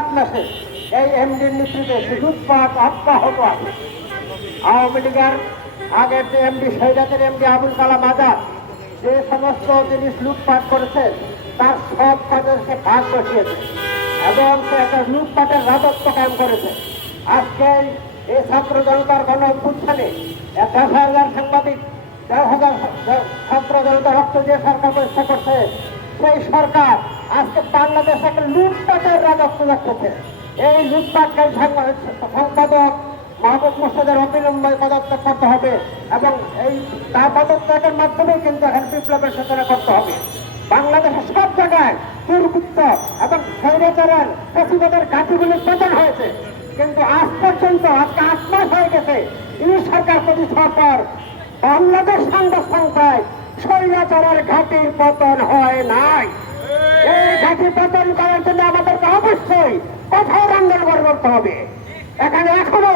7 মাসে এই এমডির নেতৃত্বে লুটপাট অব্যাহত আছে। আওয়ামী লীগের আগের যে এমডি শহীদের এমডি আবুল কালাম আজাদ যে সমস্ত জিনিস লুটপাট করেছে তার সব তাদেরকে ভাগ বসিয়েছে এবং সে একটা লুটপাটের রাজত্ব কায়েম করেছে। আজকে এই ছাত্র জনতার গণ অভ্যুত্থানে 10,000 সাংবাদিক 1,000 ছাত্র জনতা রক্ত দিয়ে সরকার প্রতিষ্ঠা করছে। সেই সরকার আজকে বাংলাদেশে একটা লুটপাটের রাজত্ব রাখতেছে। এই লুটপাটকারী সম্পাদক মাহবুব মোর্শেদের অবিলম্বে পদত্যাগ করতে হবে এবং এই তার পদত্যাগের মাধ্যমে কিন্তু এখন বিপ্লবের সূচনা করতে হবে। বাংলাদেশের সব জায়গায় দুর্বৃত্ত এবং স্বৈরাচারের প্রতিবাদের ঘাঁটিগুলি পতন হয়েছে, কিন্তু আজ পর্যন্ত আজকে 8 মাস হয়ে গেছে এই সরকার প্রতিষ্ঠার পর বাংলাদেশ সংখ্যায় স্বৈরাচারের ঘাঁটির পতন হয় নাই। এই ঘাঁটি পতন করার জন্য আমাদেরকে অবশ্যই কঠোর আন্দোলন করতে হবে। এখানে এখনো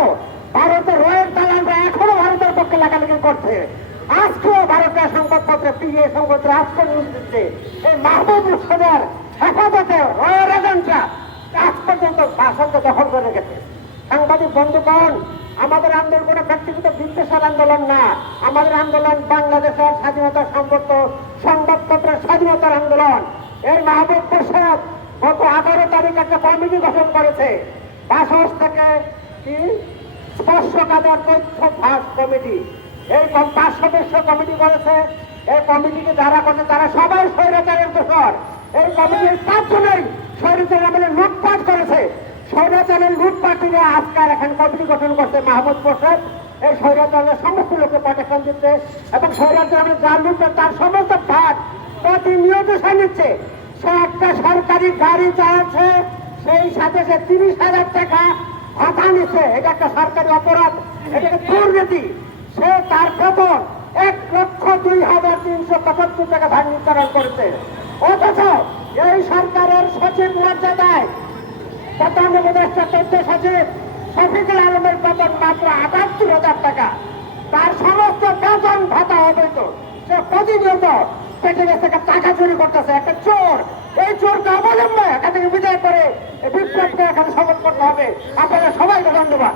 ভারতের রয়ের দালালরা এখনো ভারতের পক্ষে লেখালেখি করছে। আজকেও ভারতের সংবাদপত্রে পিএ সংবাদপত্রে আজকে নিউজ দিচ্ছে এই মাহবুব মোর্শেদের হেফাজতে রয়ের এজেন্টরা আজ পর্যন্ত ভাষণকে দখল করে রেখেছে। সাংবাদিক বন্ধুগণ, আমাদের আন্দোলন কোনো ব্যক্তিগত বিদ্বেষের আন্দোলন না, আমাদের আন্দোলন বাংলাদেশের স্বাধীনতা সম্পর্ক সংবাদপত্রের স্বাধীনতার আন্দোলন। এই মাহবুব মোর্শেদ গত 18 তারিখ একটা কমিটি গঠন করেছে, বাসস থেকে কি স্পর্শকাতর তথ্য ফাঁস কমিটি। এই 5 সদস্য কমিটি করেছে। এই কমিটিকে যারা করছে তারা সবাই স্বৈরাচারের দোষর। এই কমিটির 5 জনেই স্বৈরাচারের আমলে লুটপাট করেছে। স্বৈরাচারের লুটপাট নিয়ে আজকাল এখন কমিটি গঠন করছে মাহবুব মোর্শেদ এই স্বৈরাচারের সমস্ত লোককে প্রোটেকশন দিচ্ছে এবং স্বৈরাচার আমলে যার লুটপাট তার সমস্ত ভাগ প্রতিনিয়ত সে নিচ্ছে। সে একটা সরকারি গাড়ি চালাচ্ছে, সেই সাথে সে 30,000 টাকা ভাতা নিচ্ছে। এটা একটা সরকারি অপরাধ, এটাকে দুর্নীতি। সে তার বেতন 1,02,375 টাকা ভাগ নির্ধারণ করেছে, অথচ এই সরকারের সচিব মর্যাদায় প্রধান উপদেষ্টা তথ্য সচিব শফিকুল আলমের বেতন মাত্র 78,000 টাকা। তার সমস্ত বেতন ভাতা অবৈধ। সে প্রতিনিয়ত পেটে থেকে টাকা চুরি করতেছে, একটা চোর। এই চোরকে অবলম্বে এখান থেকে বিদায় করে বিপ্লবকে এখানে সফল করতে হবে। আপনারা সবাইকে ধন্যবাদ।